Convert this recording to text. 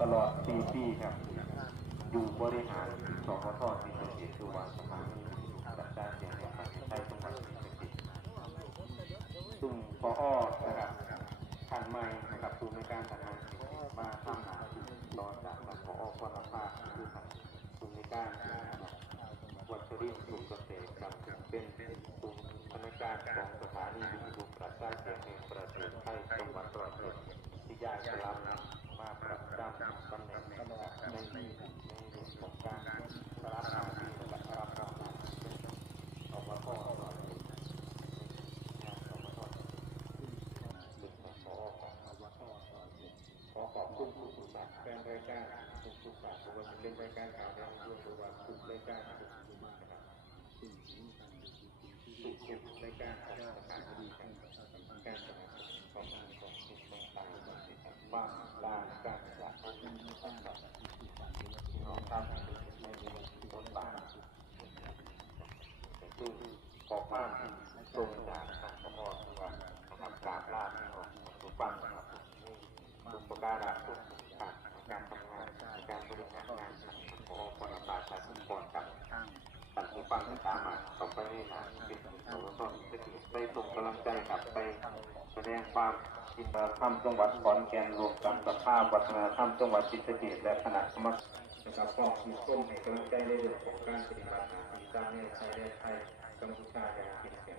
ตลอด4 ปีครับอยู่บริหารสพท.ศรีสะเกษคือว่าสถานีกระจายเสียงแห่งประเทศไทยจังหวัดศรีสะเกษซึ่งพอนะครับท่านใหม่นะครับผู้ในการทำงานมาทำหน้าที่ต่อจากท่านผอ.พรภาคือท่านผู้ในการวัชรินทร์สุขเกษตรครับเป็นผู้อำนวยการของสถานีวิทยุกระจายเสียงแห่งประเทศไทยจังหวัดร้อยเอ็ดที่ย้ายกลับมาประจำตำแหน่งในเรื่องของการสารหน้าที่และรับรองอบต.ร้อยเอ็ดขอขอบคุณทุกท่านแฟนรายการทุกท่านเพราะว่าเป็นรายการข่าวในเรื่องของว่าทุกรายการทุกมากนะครับทุกรายการของสถานที่การสนับสนุนของทุกต่างๆบ้างการจัดต่างๆน้องครับในบทบาทซึ่งขอบคุณทรงจากท่านผอ.ที่ว่านะครับกราบลาที่ของทุกฟังนะครับทุกประการทุกการทำงานการบริหารงานของพรบาชาสุพรกับท่านผู้ฟังที่ตามมาต่อไปนี้นะเป็นสวสดิ์ไปส่งกำลังใจกับไปแสดงความยินดีธรรมจังหวัดขอนแก่นรวมกับสภาวัฒนธรรมจังหวัดศรีสะเกษและคณะกรรมการนะครับก็มีส้มให้กำลังใจในเรื่องของการปฏิบัติหน้าที่ตามแนวชายแดนไทยกัมพูชาอย่างเข้มแข็ง